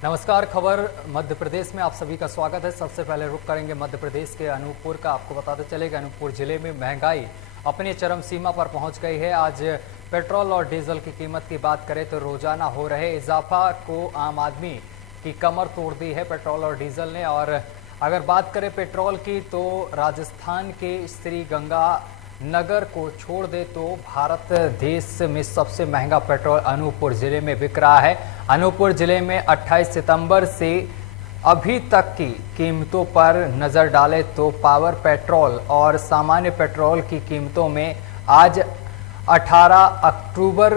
नमस्कार। खबर मध्य प्रदेश में आप सभी का स्वागत है। सबसे पहले रुक करेंगे मध्य प्रदेश के अनूपपुर का। आपको बताते चलेगा अनूपपुर जिले में महंगाई अपनी चरम सीमा पर पहुंच गई है। आज पेट्रोल और डीजल की कीमत की बात करें तो रोजाना हो रहे इजाफा को आम आदमी की कमर तोड़ दी है पेट्रोल और डीजल ने। और अगर बात करें पेट्रोल की तो राजस्थान के श्री गंगा नगर को छोड़ दे तो भारत देश में सबसे महंगा पेट्रोल अनूपपुर जिले में बिक रहा है। अनूपपुर जिले में 28 सितंबर से अभी तक की कीमतों पर नज़र डालें तो पावर पेट्रोल और सामान्य पेट्रोल की कीमतों में आज 18 अक्टूबर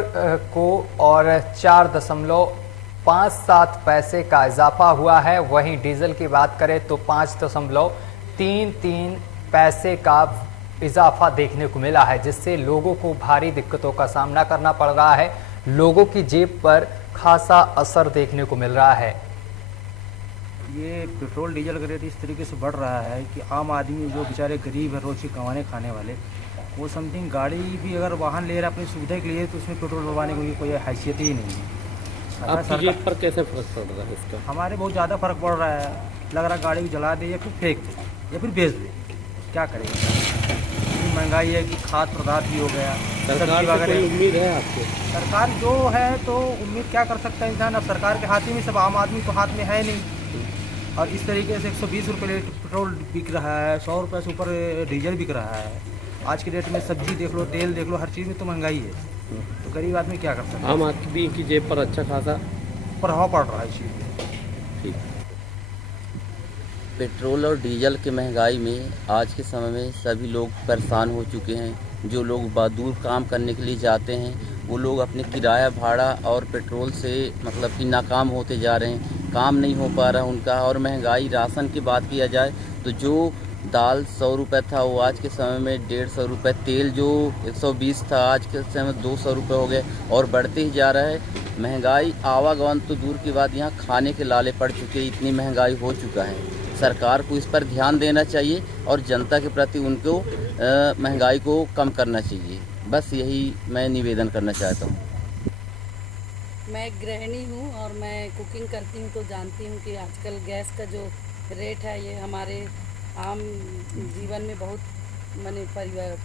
को और 4.57 पैसे का इजाफा हुआ है। वहीं डीजल की बात करें तो 5.33 पैसे का इजाफा देखने को मिला है, जिससे लोगों को भारी दिक्कतों का सामना करना पड़ रहा है। लोगों की जेब पर खासा असर देखने को मिल रहा है। ये पेट्रोल डीजल का रेट इस तरीके से बढ़ रहा है कि आम आदमी जो बेचारे गरीब है, रोज के कमाने खाने वाले, वो समथिंग गाड़ी भी अगर वाहन ले रहा है अपनी सुविधा के लिए तो उसमें पेट्रोल डलवाने की कोई हैसियत ही नहीं है। आपकी जेब पर कैसे फर्क पड़ रहा है इसका? हमारे बहुत ज़्यादा फर्क पड़ रहा है। लग रहा है गाड़ी को जला दे या फिर फेंक दे या फिर बेच दे, क्या करेंगे। महंगाई है कि खाद्य पदार्थ भी हो गया। सरकार से कोई उम्मीद है आपको? सरकार जो है तो उम्मीद क्या कर सकता है इंसान। अब सरकार के हाथ में सब, आम आदमी तो हाथ में है नहीं। और इस तरीके से 120 रुपये पेट्रोल बिक रहा है, 100 रुपये से ऊपर डीजल बिक रहा है। आज के डेट में सब्जी देख लो, तेल देख लो, हर चीज़ में तो महंगाई है। तो गरीब आदमी क्या कर सकता है। आम आदमी की जेब पर अच्छा खासा प्रभाव पड़ रहा है इस चीज़ में। ठीक। पेट्रोल और डीजल की महंगाई में आज के समय में सभी लोग परेशान हो चुके हैं। जो लोग दूर काम करने के लिए जाते हैं वो लोग अपने किराया भाड़ा और पेट्रोल से मतलब कि नाकाम होते जा रहे हैं, काम नहीं हो पा रहा उनका। और महंगाई राशन की बात किया जाए तो जो दाल 100 रुपये था वो आज के समय में 150 रुपये, तेल जो 120 था आज के समय में 200 रुपये हो गए और बढ़ते ही जा रहा है। महंगाई आवागमन तो दूर की बात, यहाँ खाने के लाले पड़ चुके, इतनी महंगाई हो चुका है। सरकार को इस पर ध्यान देना चाहिए और जनता के प्रति उनको महंगाई को कम करना चाहिए। बस यही मैं निवेदन करना चाहता हूँ। मैं एक गृहिणी हूँ और मैं कुकिंग करती हूँ, तो जानती हूँ कि आजकल गैस का जो रेट है ये हमारे आम जीवन में बहुत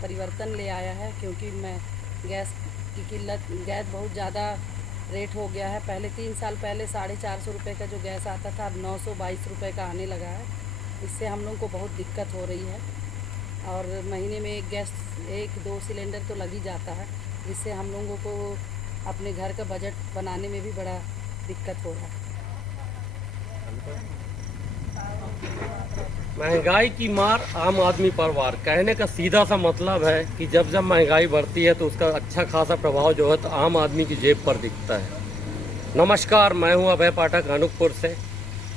परिवर्तन ले आया है। क्योंकि मैं गैस की किल्लत, गैस बहुत ज़्यादा रेट हो गया है। पहले 3 साल पहले 450 रुपये का जो गैस आता था अब 922 रुपये का आने लगा है। इससे हम लोगों को बहुत दिक्कत हो रही है। और महीने में एक गैस 1-2 सिलेंडर तो लग ही जाता है, जिससे हम लोगों को अपने घर का बजट बनाने में भी बड़ा दिक्कत हो रहा है। महंगाई की मार आम आदमी पर वार, कहने का सीधा सा मतलब है कि जब जब महंगाई बढ़ती है तो उसका अच्छा खासा प्रभाव जो है तो आम आदमी की जेब पर दिखता है। नमस्कार, मैं हूं अभय पाठक अनूपपुर से।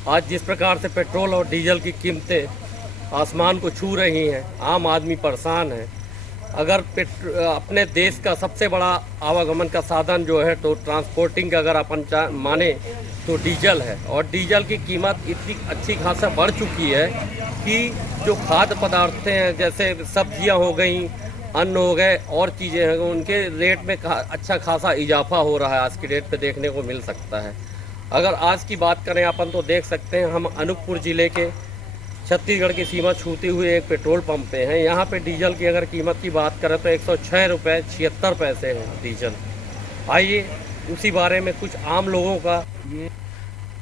आज जिस प्रकार से पेट्रोल और डीजल की कीमतें आसमान को छू रही हैं, आम आदमी परेशान है। अगर अपने देश का सबसे बड़ा आवागमन का साधन जो है तो ट्रांसपोर्टिंग का अगर अपन माने तो डीजल है। और डीजल की कीमत इतनी अच्छी खासा बढ़ चुकी है कि जो खाद्य पदार्थ हैं, जैसे सब्जियां हो गई, अन्न हो गए और चीज़ें हैं, उनके रेट में अच्छा खासा इजाफा हो रहा है। आज की डेट पे देखने को मिल सकता है। अगर आज की बात करें अपन तो देख सकते हैं हम अनूपपुर ज़िले के छत्तीसगढ़ की सीमा छूते हुए एक पेट्रोल पंप पे हैं। यहाँ पे डीजल की अगर कीमत की बात करें तो 106 रुपये 76 पैसे है डीजल। आइए उसी बारे में कुछ आम लोगों का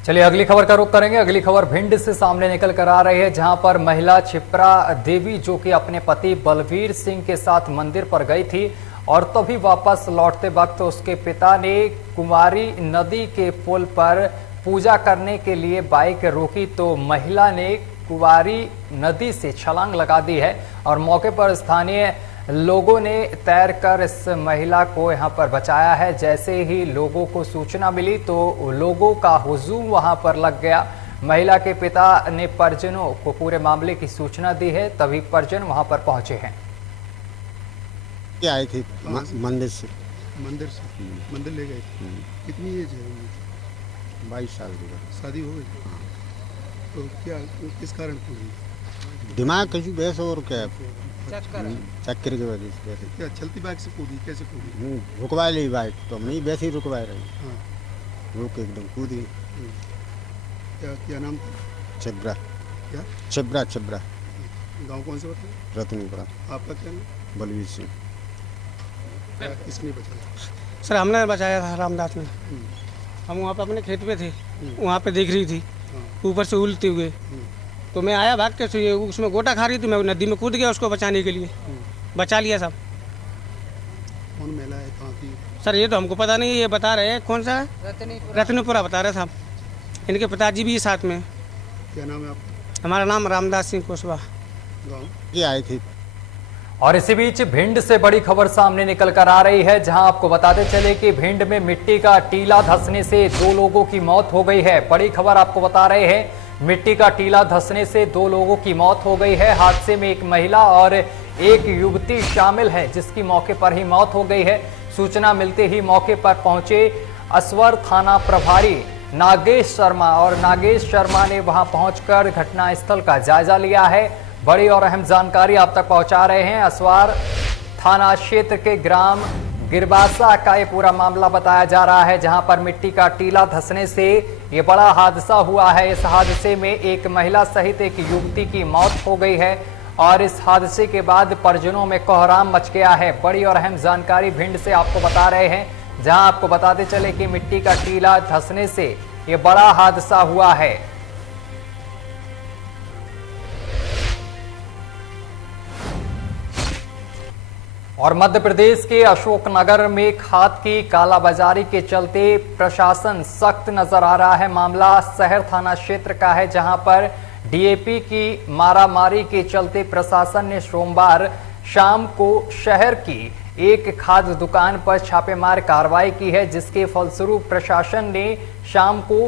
चलिए अगली खबर का रुख करेंगे। अगली खबर भिंड से सामने निकल कर आ रही है, जहां पर महिला छिप्रा देवी जो कि अपने पति बलवीर सिंह के साथ मंदिर पर गई थी और तभी वापस लौटते वक्त उसके पिता ने कुमारी नदी के पुल पर पूजा करने के लिए बाइक रोकी तो महिला ने कुंवारी नदी से छलांग लगा दी है और मौके पर स्थानीय लोगों ने तैरकर इस महिला को यहां पर बचाया है। जैसे ही लोगों को सूचना मिली तो लोगों का हुजूम वहां पर लग गया। महिला के पिता ने परिजनों को पूरे मामले की सूचना दी है, तभी परिजन वहां पर पहुंचे हैं। क्या आई थी मंदिर से मंदिर ले गए थे। कितनी एज है उनकी? 22 साल की बात। शादी हो गई? तो क्या किस कारण पूरी? दिमाग कहीं बहस और क्या चक्कर की वजह से। क्या चलती बाइक से कूदी? कैसे कूदी? रुकवा ली बाइक तो हम नहीं वैसे ही रुकवा रहे, हाँ। रुक एकदम कूदी। क्या नाम था? चिब्रा क्या चिब्रा चिब्रा गांव कौन सा बताया? रतनपुरा आपका क्या नाम? बलवीर सिंह। किसने बचाया? सर हमने बचाया था रामदास ने। हम वहाँ पे अपने खेत पे थे, वहाँ पे देख रही थी ऊपर से उलते हुए, तो मैं आया भाग के, से उसमें गोटा खा रही थी, मैं नदी में कूद गया उसको बचाने के लिए, बचा लिया सब। कौन महिला है, कहाँ की? सर ये तो हमको पता नहीं, ये बता रहे हैं कौन सा है, रतनपुरा बता रहे साहब। इनके पिताजी भी साथ में। क्या नाम है आपका? हमारा नाम रामदास सिंह कुशवाहा। गाँव ये आई थी। और इसी बीच भिंड से बड़ी खबर सामने निकल कर आ रही है, जहां आपको बताते चले कि भिंड में मिट्टी का टीला धंसने से 2 लोगों की मौत हो गई है। बड़ी खबर आपको बता रहे हैं, मिट्टी का टीला धंसने से 2 लोगों की मौत हो गई है। हादसे में एक महिला और एक युवती शामिल है, जिसकी मौके पर ही मौत हो गई है। सूचना मिलते ही मौके पर पहुंचे असवर थाना प्रभारी नागेश शर्मा, और नागेश शर्मा ने वहां पहुंचकर घटनास्थल का जायजा लिया है। बड़ी और अहम जानकारी आप तक पहुंचा रहे हैं। असवार थाना क्षेत्र के ग्राम गिरबासा का ये पूरा मामला बताया जा रहा है, जहां पर मिट्टी का टीला धंसने से ये बड़ा हादसा हुआ है। इस हादसे में एक महिला सहित एक युवती की मौत हो गई है और इस हादसे के बाद परिजनों में कोहराम मच गया है। बड़ी और अहम जानकारी भिंड से आपको बता रहे हैं, जहां आपको बताते चले कि मिट्टी का टीला धंसने से ये बड़ा हादसा हुआ है। और मध्य प्रदेश के अशोकनगर में खाद की कालाबाजारी के चलते प्रशासन सख्त नजर आ रहा है। मामला शहर थाना क्षेत्र का है, जहां पर डीएपी की मारामारी के चलते प्रशासन ने सोमवार शाम को शहर की एक खाद दुकान पर छापेमार कार्रवाई की है, जिसके फलस्वरूप प्रशासन ने शाम को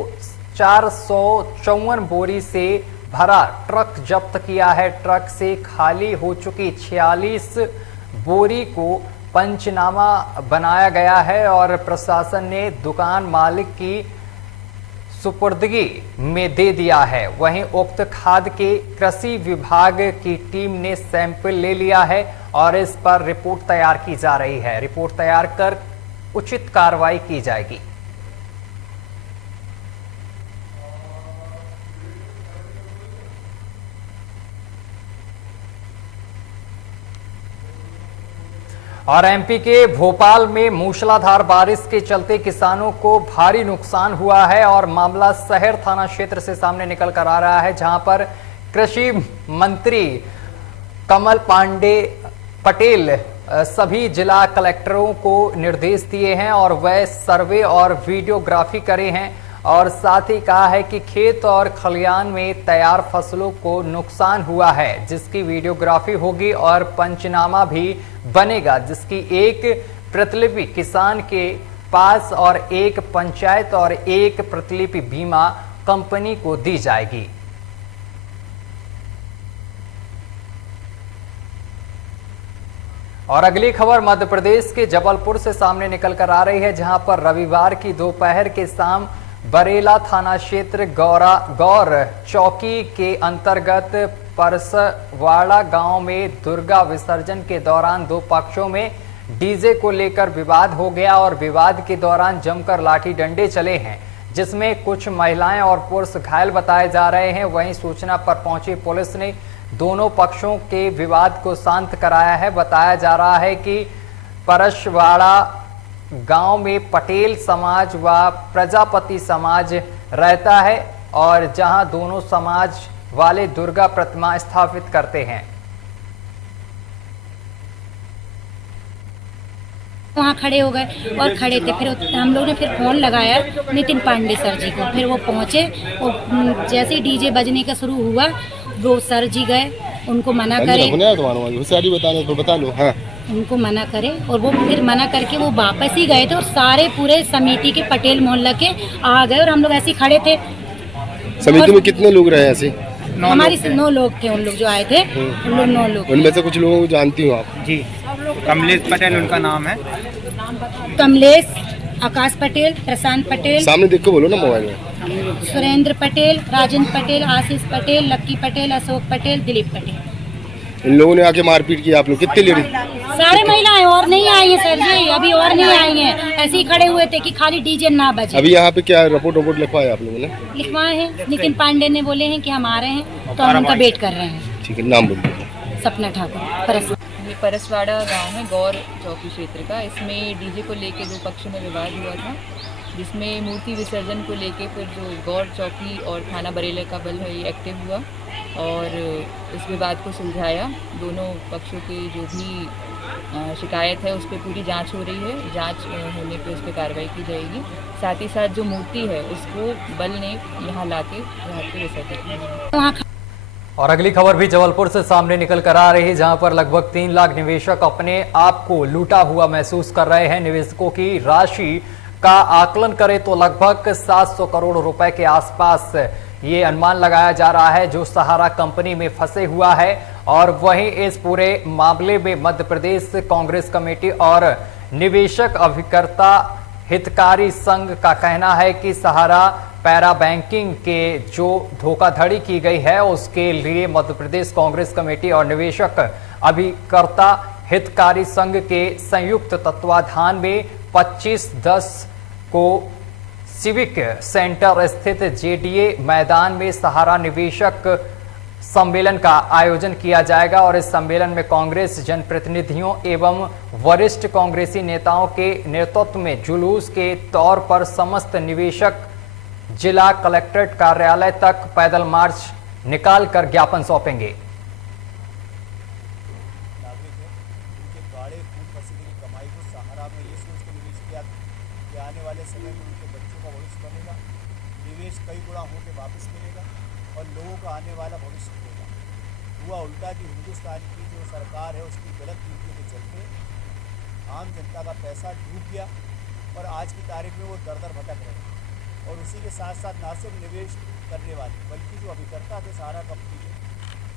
454 बोरी से भरा ट्रक जब्त किया है। ट्रक से खाली हो चुकी 46 बोरी को पंचनामा बनाया गया है और प्रशासन ने दुकान मालिक की सुपुर्दगी में दे दिया है। वहीं उक्त खाद के कृषि विभाग की टीम ने सैंपल ले लिया है और इस पर रिपोर्ट तैयार की जा रही है। रिपोर्ट तैयार कर उचित कार्रवाई की जाएगी। और एमपी के भोपाल में मूसलाधार बारिश के चलते किसानों को भारी नुकसान हुआ है और मामला शहर थाना क्षेत्र से सामने निकल कर आ रहा है, जहां पर कृषि मंत्री कमल पांडे पटेल सभी जिला कलेक्टरों को निर्देश दिए हैं और वह सर्वे और वीडियोग्राफी करे हैं और साथ ही कहा है कि खेत और खलियान में तैयार फसलों को नुकसान हुआ है, जिसकी वीडियोग्राफी होगी और पंचनामा भी बनेगा, जिसकी एक प्रतिलिपि किसान के पास और एक पंचायत और एक प्रतिलिपि बीमा कंपनी को दी जाएगी। और अगली खबर मध्य प्रदेश के जबलपुर से सामने निकल कर आ रही है, जहां पर रविवार की दोपहर के शाम बरेला थाना क्षेत्र गौर चौकी के अंतर्गत परसवाड़ा गांव में दुर्गा विसर्जन के दौरान 2 पक्षों में डीजे को लेकर विवाद हो गया और विवाद के दौरान जमकर लाठी डंडे चले हैं, जिसमें कुछ महिलाएं और पुरुष घायल बताए जा रहे हैं। वहीं सूचना पर पहुंची पुलिस ने दोनों पक्षों के विवाद को शांत कराया है। बताया जा रहा है कि परसवाड़ा गांव में पटेल समाज व प्रजापति समाज रहता है और जहां दोनों समाज वाले दुर्गा प्रतिमा स्थापित करते हैं। वहाँ खड़े हो गए और खड़े थे, फिर हम लोग ने फिर फोन लगाया नितिन पांडे सर जी को, फिर वो पहुँचे और जैसे ही डीजे बजने का शुरू हुआ वो सर जी गए, उनको मना करे, बता लो। हाँ। उनको मना करे और वो फिर मना करके वो वापस ही गए थे और सारे पूरे समिति के पटेल मोहल्ला के आ गए और हम लोग ऐसे खड़े थे। समिति में कितने लोग रहे ऐसे? हमारी 9 लोग थे, उन लोग जो आए थे उन लोग 9 लोग। उनमें से कुछ लोगों को जानती हो आप? जी, कमलेश पटेल उनका नाम है। कमलेश, आकाश पटेल, प्रशांत पटेल, सामने देख के बोलो ना मोबाइल में। सुरेंद्र पटेल, राजेंद्र पटेल, आशीष पटेल, लक्की पटेल, अशोक पटेल, दिलीप पटेल। इन लोगों ने आके मारपीट की, आप लोग कितने लेडीज? सारे महिलाएं और नहीं आई हैं सर जी, अभी और नहीं आई हैं, ऐसे ही खड़े हुए थे कि खाली डीजे ना बजे। अभी यहाँ पे क्या रिपोर्ट लिखवाया आप लोगों ने? लिखवाए हैं, नितिन पांडे ने बोले हैं कि हम आ रहे हैं, तो हम उनका वेट कर रहे हैं। ठीक है, नाम बोलिए। सपना ठाकुर। ये परसवाड़ा गांव है, गौर चौकी क्षेत्र का। इसमें डीजे को लेके दो पक्षों में विवाद हुआ था, जिसमें मूर्ति विसर्जन को लेके फिर जो गौर चौकी और थाना बरेली का बल है ये एक्टिव हुआ और इस विवाद को सुलझाया। दोनों पक्षों की जो भी शिकायत है उस पर पूरी जांच हो रही है, जांच होने पे उस पर कार्रवाई की जाएगी। साथ ही साथ जो मूर्ति है उसको बल ने यहाँ लाके यहाँ पे विसर्जित किया। और अगली खबर भी जबलपुर से सामने निकल कर आ रही है, जहां पर लगभग 3 लाख निवेशक अपने आप को लूटा हुआ महसूस कर रहे हैं। निवेशकों की राशि का आकलन करें तो लगभग 700 करोड़ रुपए के आसपास ये अनुमान लगाया जा रहा है, जो सहारा कंपनी में फंसे हुआ है। और वहीं इस पूरे मामले में मध्य प्रदेश कांग्रेस कमेटी और निवेशक अभिकर्ता हितकारी संघ का कहना है कि सहारा पैरा बैंकिंग के जो धोखाधड़ी की गई है उसके लिए मध्य प्रदेश कांग्रेस कमेटी और निवेशक अभिकर्ता हितकारी संघ के संयुक्त तत्वाधान में 25/10 को सिविक सेंटर स्थित जेडीए मैदान में सहारा निवेशक सम्मेलन का आयोजन किया जाएगा। और इस सम्मेलन में कांग्रेस जनप्रतिनिधियों एवं वरिष्ठ कांग्रेसी नेताओं के नेतृत्व में जुलूस के तौर पर समस्त निवेशक जिला कलेक्ट्रेट कार्यालय तक पैदल मार्च निकालकर ज्ञापन सौंपेंगे। आने वाले समय में उनके बच्चों का भविष्य बनेगा, निवेश कई गुना होकर वापस मिलेगा और लोगों का आने वाला भविष्य होगा। हुआ उल्टा कि हिंदुस्तान की जो सरकार है उसकी गलत नीतियों के चलते आम जनता का पैसा डूब गया और आज की तारीख में वो दर दर भटक रहे हैं। और उसी के साथ साथ ना सिर्फ निवेश करने वाले बल्कि जो अभिकर्ता थे सहारा कंपनी के,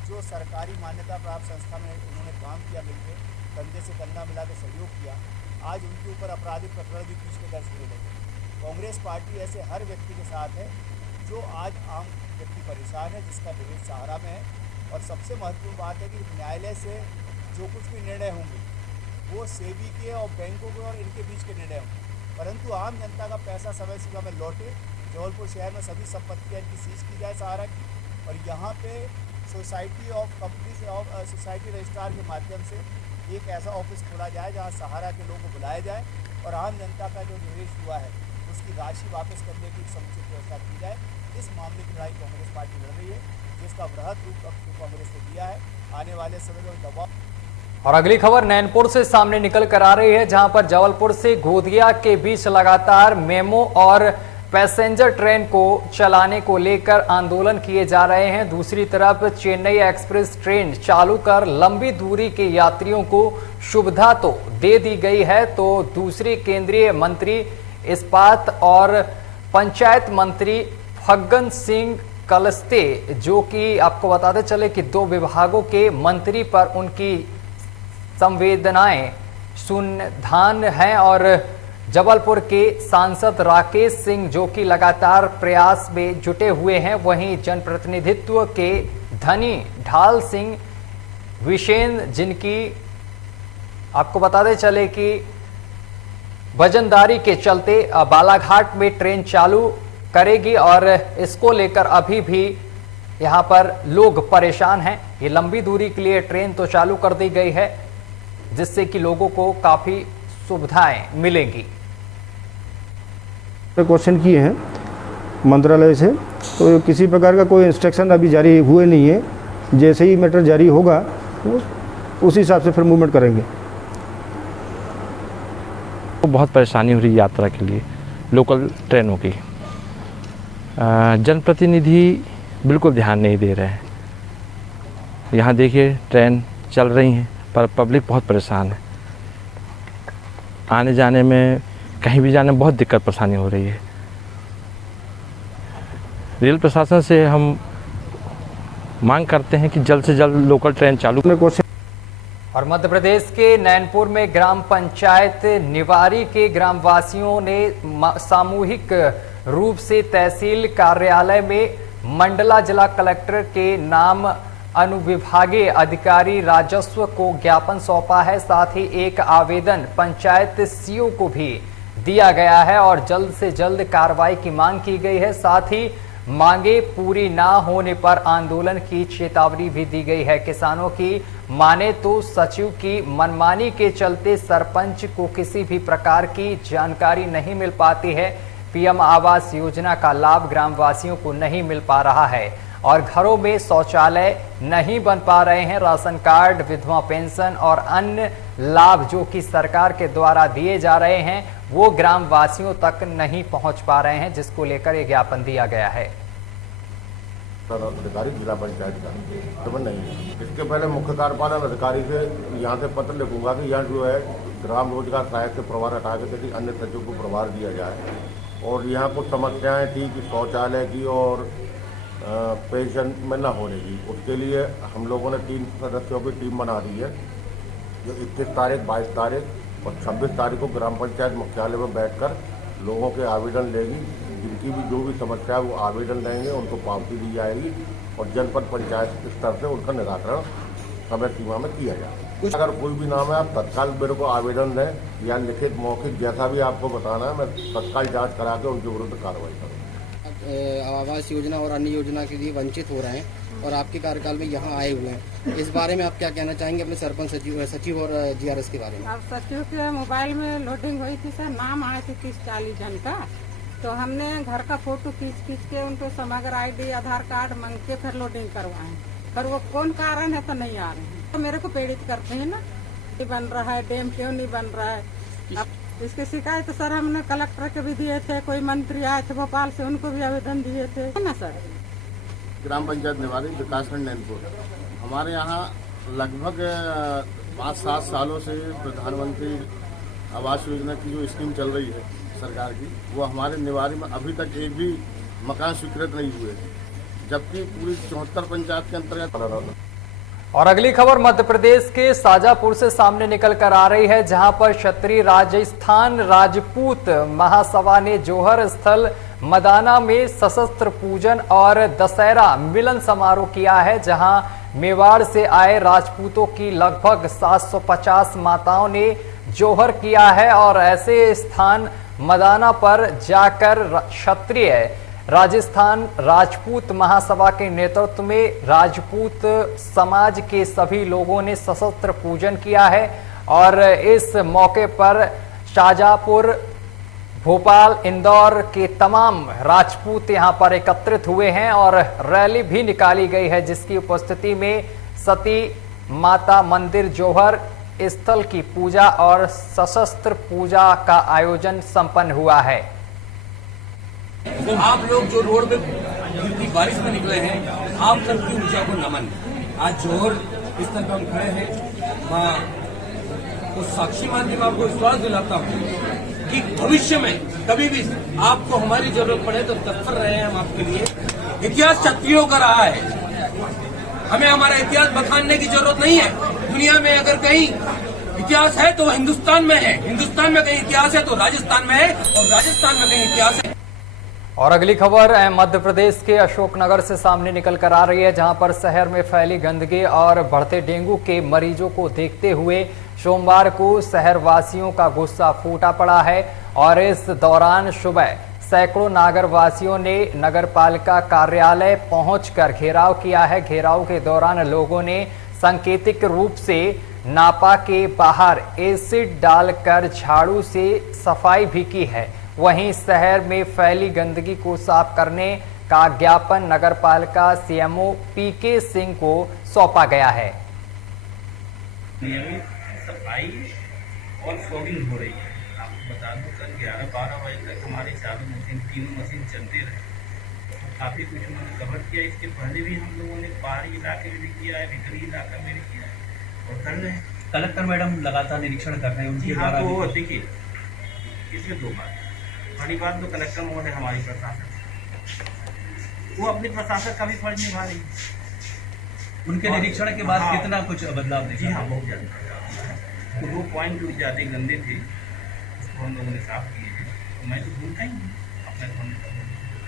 जो सरकारी मान्यता प्राप्त संस्था में उन्होंने काम किया, मिलकर कंधे से कंधा मिला के सहयोग किया, आज उनके ऊपर आपराधिक प्रकरण भी पीछे दर्ज होने लगे। कांग्रेस पार्टी ऐसे हर व्यक्ति के साथ है जो आज आम व्यक्ति परेशान है, जिसका निवेश सहारा में है। और सबसे महत्वपूर्ण बात है कि न्यायालय से जो कुछ भी निर्णय होंगे वो सेबी के और बैंकों के और इनके बीच के निर्णय होंगे, परंतु आम जनता का पैसा समय सीमा में लौटे। जबलपुर शहर में सभी संपत्तियाँ इनकी सीज की जाए सहारा की, और यहाँ पे society of companies of society registrar के माध्यम से एक ऐसा ऑफिस खोला जाए जहाँ सहारा के लोगों को बुलाया जाए और आम जनता का जो निवेश हुआ है उसकी राशि वापस करने की समुचित व्यवस्था की जाए। इस मामले की लड़ाई कांग्रेस पार्टी लड़ रही है, जिसका वृहद रूप कांग्रेस ने दिया है। आने वाले समय में दबाव। और अगली खबर नैनपुर से सामने निकल कर आ रही है, जहां पर जबलपुर से गोदिया के बीच लगातार मेमो और पैसेंजर ट्रेन को चलाने को लेकर आंदोलन किए जा रहे हैं। दूसरी तरफ चेन्नई एक्सप्रेस ट्रेन चालू कर लंबी दूरी के यात्रियों को सुविधा तो दे दी गई है, तो दूसरी केंद्रीय मंत्री इस्पात और पंचायत मंत्री फग्गन सिंह कलस्ते, जो कि आपको बताते चले कि 2 विभागों के मंत्री पर उनकी संवेदनाएं सुनधान हैं। और जबलपुर के सांसद राकेश सिंह जो कि लगातार प्रयास में जुटे हुए हैं, वहीं जनप्रतिनिधित्व के धनी ढाल सिंह विशेन, जिनकी आपको बताते चले कि वजनदारी के चलते बालाघाट में ट्रेन चालू करेगी और इसको लेकर अभी भी यहां पर लोग परेशान हैं। ये लंबी दूरी के लिए ट्रेन तो चालू कर दी गई है, जिससे कि लोगों को काफी सुविधाएं मिलेंगी। क्वेश्चन किए हैं मंत्रालय से, तो किसी प्रकार का कोई इंस्ट्रक्शन अभी जारी हुए नहीं है। जैसे ही मैटर जारी होगा उस हिसाब से फिर मूवमेंट करेंगे। बहुत परेशानी हो रही यात्रा के लिए लोकल ट्रेनों की। जनप्रतिनिधि बिल्कुल ध्यान नहीं दे रहे हैं। यहाँ देखिए ट्रेन चल रही हैं पर पब्लिक बहुत परेशान है। आने जाने में, कहीं भी जाने में बहुत दिक्कत परेशानी हो रही है। रेल प्रशासन से हम मांग करते हैं कि जल्द से जल्द लोकल ट्रेन चालू करें। और मध्य प्रदेश के नैनपुर में ग्राम पंचायत निवारी के ग्रामवासियों ने सामूहिक रूप से तहसील कार्यालय में मंडला जिला कलेक्टर के नाम अनुविभागीय अधिकारी राजस्व को ज्ञापन सौंपा है। साथ ही एक आवेदन पंचायत सीओ को भी दिया गया है और जल्द से जल्द कार्रवाई की मांग की गई है। साथ ही मांगे पूरी ना होने पर आंदोलन की चेतावनी भी दी गई है। किसानों की माने तो सचिव की मनमानी के चलते सरपंच को किसी भी प्रकार की जानकारी नहीं मिल पाती है। पीएम आवास योजना का लाभ ग्रामवासियों को नहीं मिल पा रहा है और घरों में शौचालय नहीं बन पा रहे हैं। राशन कार्ड, विधवा पेंशन और अन्य लाभ जो कि सरकार के द्वारा दिए जा रहे हैं वो ग्रामवासियों तक नहीं पहुंच पा रहे हैं, जिसको लेकर ये ज्ञापन दिया गया है। अधिकारी जिला पंचायत का तो नहीं है। इसके पहले मुख्य कार्यपालन अधिकारी से यहाँ से पत्र लिखूंगा कि यहाँ जो है ग्राम रोजगार सहायक से प्रभार हटा के किसी अन्य सचिव को प्रभार दिया जाए। और यहाँ कुछ समस्याएं थी कि शौचालय की और पेंशन में न होने की, उसके लिए हम लोगों ने 3 सदस्यों की टीम बना दी है जो 21 तारीख, 22 तारीख और 26 तारीख को ग्राम पंचायत मुख्यालय में बैठकर लोगों के आवेदन लेगी। जिनकी भी जो भी समस्या है वो आवेदन देंगे, उनको पावती दी जाएगी और जनपद पंचायत स्तर से उनका निराकरण समय सीमा में किया जाए। अगर कोई भी नाम है आप तत्काल मेरे को आवेदन दें या लिखित मौखिक जैसा भी आपको बताना है, मैं तत्काल जांच करा के उनके विरुद्ध कार्रवाई करूँगा। आवास योजना और अन्य योजना के लिए वंचित हो रहे हैं और आपके कार्यकाल में यहाँ आए हुए हैं, इस बारे में आप क्या कहना चाहेंगे अपने सरपंच सचिव और जीआरएस के बारे में? अब सचिव के मोबाइल में लोडिंग हुई थी सर, नाम आए थे 30-40 जन का, तो हमने घर का फोटो खींच के उनको समग्र ID, आधार कार्ड मांग के फिर लोडिंग करवाए, पर वो कौन कारण है तो नहीं आ रहे हैं। तो मेरे को प्रेरित करते हैं ना, नहीं बन रहा है, डैम क्यों नहीं बन रहा है। अब इसकी शिकायत सर हमने कलेक्टर के भी दिए थे, कोई मंत्री आए थे भोपाल से, उनको भी आवेदन दिए थे ना सर। ग्राम पंचायत निवासी विकासखंड नैनपुर, हमारे यहाँ लगभग 5-7 सालों से प्रधानमंत्री आवास योजना की जो स्कीम चल रही है सरकार की, वो हमारे निवारी में अभी तक एक भी मकान स्वीकृत नहीं हुए, जबकि पूरी 74 पंचायत के अंतर्गत। और अगली खबर मध्य प्रदेश के शाजापुर से सामने निकल कर आ रही है, जहां पर क्षत्रिय राजस्थान राजपूत महासभा ने जोहर स्थल मदाना में सशस्त्र पूजन और दशहरा मिलन समारोह किया है, जहां मेवाड़ से आए राजपूतों की लगभग 750 माताओं ने जोहर किया है और ऐसे स्थान मदाना पर जाकर क्षत्रिय राजस्थान राजपूत महासभा के नेतृत्व में राजपूत समाज के सभी लोगों ने सशस्त्र पूजन किया है और इस मौके पर शाजापुर, भोपाल, इंदौर के तमाम राजपूत यहां पर एकत्रित हुए हैं और रैली भी निकाली गई है, जिसकी उपस्थिति में सती माता मंदिर जोहर स्थल की पूजा और सशस्त्र पूजा का आयोजन संपन्न हुआ है। तो आप लोग जो रोड पे गिरती बारिश में निकले हैं, आप सबकी ऊर्जा को नमन। आज जोहर स्थल पर हम खड़े हैं, मां उस साक्षी मान जी, मैं आपको विश्वास दिलाता हूँ कि भविष्य में कभी भी आपको हमारी जरूरत पड़े तो तत्पर रहे हैं हम आपके लिए। इतिहास क्षत्रियों का रहा है, हमें हमारा इतिहास बखानने की जरूरत नहीं है। दुनिया में अगर कहीं इतिहास है तो हिंदुस्तान में है, हिंदुस्तान में कहीं इतिहास है तो राजस्थान में है और राजस्थान में कहीं इतिहास है। और अगली खबर मध्य प्रदेश के अशोकनगर से सामने निकल कर आ रही है, जहां पर शहर में फैली गंदगी और बढ़ते डेंगू के मरीजों को देखते हुए सोमवार को शहर वासियों का गुस्सा फूटा पड़ा है और इस दौरान सुबह सैकड़ों नागर वासियों ने नगर पालिका कार्यालय पहुंचकर घेराव किया है। घेराव के दौरान लोगों ने सांकेतिक रूप से नापा के बाहर एसिड डालकर झाड़ू से सफाई भी की है। वहीं शहर में फैली गंदगी को साफ करने का ज्ञापन नगरपालिका सीएमओ पीके सिंह को सौंपा गया है। नियमित सफाई और फॉगिंग हो रही है। आपको बता दूं कल 11-12 बजे तक हमारी चालू मशीन, तीनों मशीन चलते रहे, काफी कुछ उन्होंने कवर किया। इसके पहले भी हम लोगों ने पहाड़ी इलाके में भी किया है, भितरी इलाका में भी किया है और कर रहे हैं। कलेक्टर मैडम लगातार निरीक्षण कर रहे हैं उनके द्वारा। वो देखिए इसमें 2 बात, बड़ी बात तो कलेक्टर महोदय हमारी प्रशासन, वो अपने प्रशासन का भी फर्ज निभा रही है। उनके निरीक्षण के बाद कितना कुछ बदलाव देखा? जी हाँ, बहुत ज़्यादा। तो वो पॉइंट जो ज़्यादा गंदे थे उसको हम लोगों ने साफ किए हैं। तो मैं तो भूलता ही हूँ अपने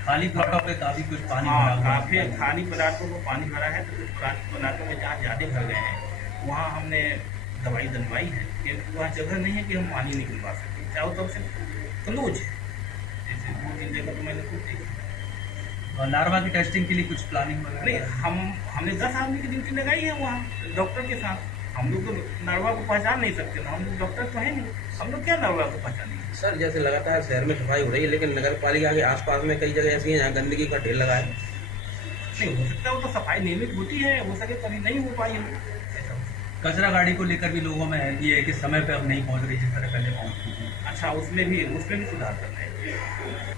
खाली प्लॉटों पे काफी कुछ पानी भरा हाँ, हुआ है। काफी खाली पदार्थों को पानी भरा है, तो कुछ पदार्थों में जहाँ ज़्यादा भर गए हैं वहाँ हमने दवाई डलवाई है कि वहाँ जगह नहीं है कि हम पानी निकलवा सकें, चारों तरफ से कलूज है। जैसे 2-3 जगह तो मैंने खुद देखी। और लार्वा की टेस्टिंग के लिए कुछ प्लानिंग नहीं, हमने 10 आदमी की ड्यूटी लगाई है वहाँ डॉक्टर के साथ। हम लोग तो नरवा को पहचान नहीं सकते ना, हम लोग डॉक्टर तो हैं नहीं, हम लोग क्या नरवा को पहचानेंगे। सर जैसे लगातार शहर में सफाई हो रही है, लेकिन नगर पालिका के आसपास में कई जगह ऐसी हैं जहाँ गंदगी का ढेर लगा है। नहीं हो सकता, वो तो सफाई नियमित होती है, हो सके कभी नहीं हो पाई है। कचरा गाड़ी को लेकर भी लोगों में ये है कि समय पे अब नहीं पहुंच रही जिस तरह पहले पहुंचती थी। अच्छा, उसमें भी सुधार करना है।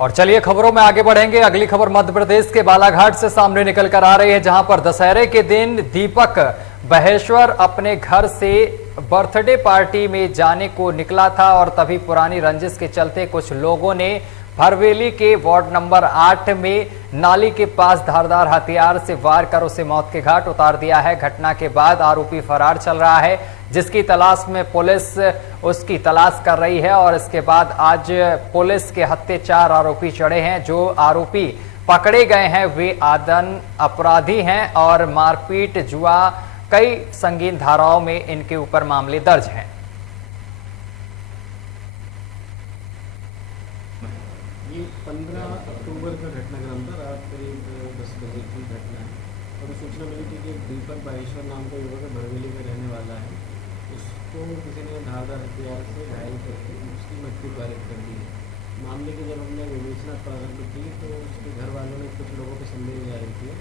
और चलिए खबरों में आगे बढ़ेंगे। अगली खबर मध्य प्रदेश के बालाघाट से सामने निकल कर आ रही है, जहां पर दशहरे के दिन दीपक बहेश्वर अपने घर से बर्थडे पार्टी में जाने को निकला था और तभी पुरानी रंजिश के चलते कुछ लोगों ने भरवेली के वार्ड नंबर 8 में नाली के पास धारदार हथियार से वार कर उसे मौत के घाट उतार दिया है। घटना के बाद आरोपी फरार चल रहा है, जिसकी तलाश में पुलिस उसकी तलाश कर रही है। और इसके बाद आज पुलिस के हत्थे 4 आरोपी चढ़े हैं। जो आरोपी पकड़े गए हैं वे आदन अपराधी हैं और मारपीट, जुआ, कई संगीन धाराओं में इनके ऊपर मामले दर्ज हैं। ये 15 अक्टूबर का घटनाक्रम था। रात करीब 10 बजे की घटना है और सूचना मिली थी कि दीपक बाहेश्वर नाम का युवक भरवेली में रहने वाला है। उसको किसी ने धारदार हथियार से घायल करके उसकी मृत्यु पारित कर दी है। मामले की जब हमने विवेचना प्रारंभ की तो उसके घर वालों ने कुछ लोगों के संदेह जाहिर किए।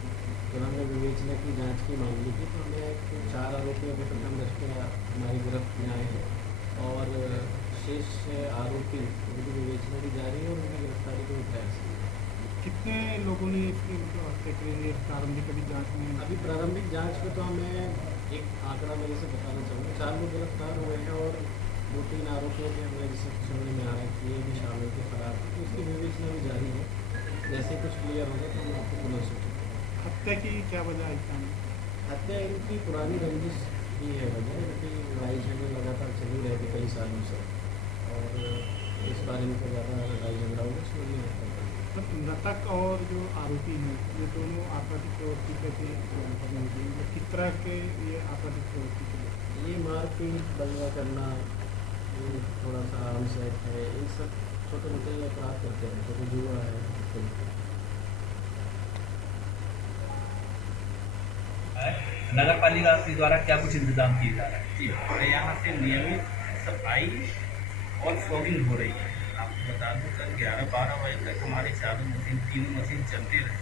जब हमने विवेचना की, जाँच की मामले की, तो हमें 4 आरोपियों के प्रथम दृष्टया हमारी गिरफ्त में आए हैं और शेष आरोपी उनकी विवेचना की जारी है और उनकी गिरफ्तारी को प्रयास कितने लोगों ने इसकी हत्या के लिए प्रारंभिक अभी जाँच में? अभी प्रारंभिक जांच में तो हमें एक आंकड़ा मेरे से बताना चाहूँगा। 4 लोग गिरफ्तार हुए हैं और 2-3 आरोपियों के हमें जिसे सुनने में आ रहा है कि ये भी शामिल थे फरार थे, तो उसकी विवेचना भी जारी है। जैसे कुछ क्लियर होगा तो हम आपको पुनः सूचित। हत्या की क्या वजह है? हत्या इनकी पुरानी रंजिश ही है वजह, क्योंकि लड़ाई झगड़े लगातार चल ही रहे थे कई सालों से और इस बार इनका ज़्यादा लड़ाई झगड़ा होगा, इसमें तो मृतक और जो आरोपी हैं ये दोनों आपराधिक प्रवृत्ति पे किस तरह के ये आपराधिक प्रवृत्ति के? ये मारपीट, बलवा करना, ये थोड़ा सा आम सेट है, इन सब छोटे मोटे अपराध करते हैं, तो जुआ है। नगर पालिका के द्वारा क्या कुछ इंतजाम किए जा रहे हैं? जी हमारे यहाँ से नियमित सफाई और फॉगिंग हो रही है। आपको बता दूँ कल 11-12 बजे तक हमारे तीनों मशीन चलते रहे।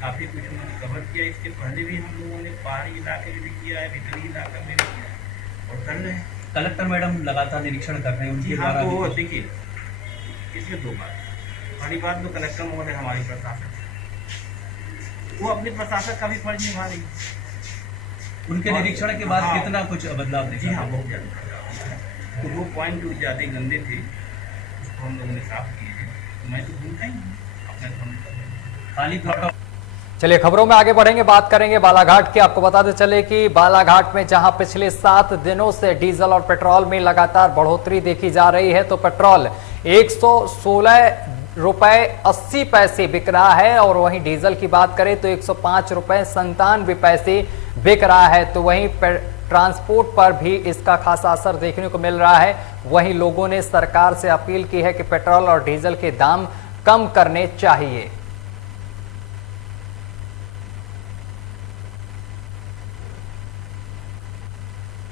काफ़ी कुछ उन्होंने कवर किया। इसके पहले भी हम लोगों ने पहाड़ी इलाके में भी किया है, भीतरी इलाके में भी किया है और कर रहे हैं। कलेक्टर मैडम लगातार निरीक्षण कर रहे हैं उनके हाँ, द्वारा। तो देखिए इसमें 2 बात। पहली बात तो कलेक्टर महोदय हमारी प्रशासक, वो अपने प्रशासक का भी फर्ज निभा रही है। उनके निरीक्षण के बाद कितना कुछ बदलाव देखा? जी हाँ, बहुत ज़्यादा। तो 2 पॉइंट जो ज़्यादा गंदे थे उसको हम लोगों ने साफ किए हैं। तो मैं तो भूलता ही अपने खाली प्लॉट। चलिए खबरों में आगे बढ़ेंगे, बात करेंगे बालाघाट की। आपको बताते चले कि बालाघाट में जहां पिछले 7 दिनों से डीजल और पेट्रोल में लगातार बढ़ोतरी देखी जा रही है, तो पेट्रोल 116 रुपए 80 पैसे बिक रहा है और वहीं डीजल की बात करें तो 105 रुपए 97 पैसे बिक रहा है। तो वहीं ट्रांसपोर्ट पर भी इसका खासा असर देखने को मिल रहा है। वहीं लोगों ने सरकार से अपील की है कि पेट्रोल और डीजल के दाम कम करने चाहिए।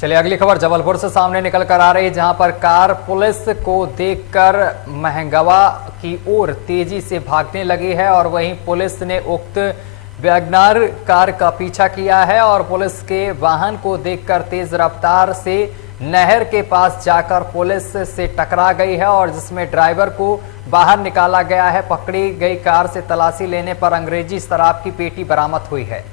चलिए अगली खबर जबलपुर से सामने निकल कर आ रही है, जहां पर कार पुलिस को देखकर महंगवा की ओर तेजी से भागने लगी है और वहीं पुलिस ने उक्त वैगनार कार का पीछा किया है और पुलिस के वाहन को देखकर तेज रफ्तार से नहर के पास जाकर पुलिस से टकरा गई है और जिसमें ड्राइवर को बाहर निकाला गया है। पकड़ी गई कार से तलाशी लेने पर अंग्रेजी शराब की पेटी बरामद हुई है।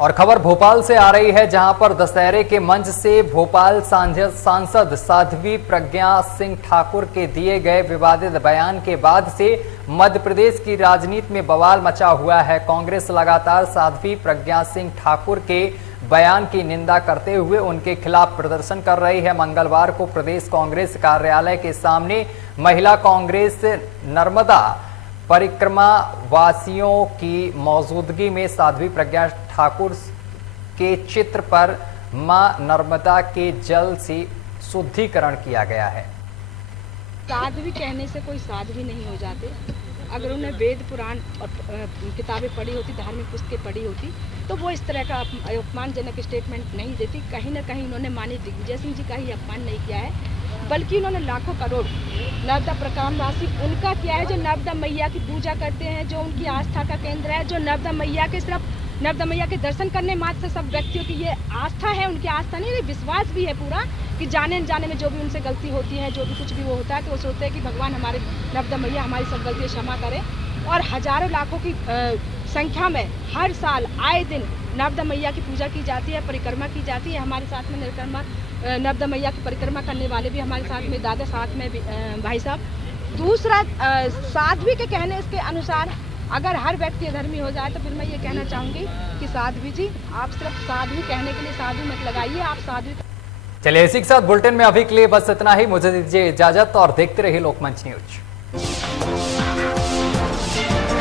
और खबर भोपाल से आ रही है, जहां पर दशहरे के मंच से भोपाल सांसद साध्वी प्रज्ञा सिंह ठाकुर के दिए गए विवादित बयान के बाद से मध्य प्रदेश की राजनीति में बवाल मचा हुआ है। कांग्रेस लगातार साध्वी प्रज्ञा सिंह ठाकुर के बयान की निंदा करते हुए उनके खिलाफ प्रदर्शन कर रही है। मंगलवार को प्रदेश कांग्रेस कार्यालय के सामने महिला कांग्रेस नर्मदा परिक्रमा वासियों की मौजूदगी में साध्वी प्रज्ञा ठाकुर के चित्र पर मां नर्मदा के जल से शुद्धिकरण किया गया है। साध्वी कहने से कोई साध्वी नहीं हो जाते। अगर उन्हें वेद पुराण और किताबें पढ़ी होती, धार्मिक पुस्तकें पढ़ी होती, तो वो इस तरह का अपमानजनक स्टेटमेंट नहीं देती। कहीं ना कहीं उन्होंने माननीय दिग्विजय सिंह जी का ही अपमान नहीं किया है, बल्कि उन्होंने लाखों करोड़ नर्मदा परिक्रमावासी उनका किया है, जो नर्मदा मैया की पूजा करते हैं, जो उनकी आस्था का केंद्र है, जो नर्मदा मैया के सिर्फ नर्मदा मैया के दर्शन करने मात्र से सब व्यक्तियों की ये आस्था है। उनकी आस्था नहीं, विश्वास भी है पूरा कि जाने अनजाने में जो भी उनसे गलती होती है, जो भी कुछ भी वो होता है, तो वो सोचते हैं कि भगवान हमारे नर्मदा मैया हमारी सब गलतियाँ क्षमा करें। और हजारों लाखों की संख्या में हर साल आए दिन नर्मदा मैया की पूजा की जाती है, परिक्रमा की जाती है। हमारे साथ में नर्मदा मैया की परिक्रमा करने वाले भी हमारे साथ में, दादा साथ में भाई साहब। दूसरा, साध्वी के कहने इसके अनुसार अगर हर व्यक्ति धर्मी हो जाए, तो फिर मैं ये कहना चाहूँगी कि साध्वी जी, आप सिर्फ साध्वी कहने के लिए साधु मत लगाइए, आप साध्वी। चलिए, इसी के साथ बुलेटिन में अभी के लिए बस इतना ही। मुझे दीजिए इजाजत और देखते रहिए लोकमंच न्यूज।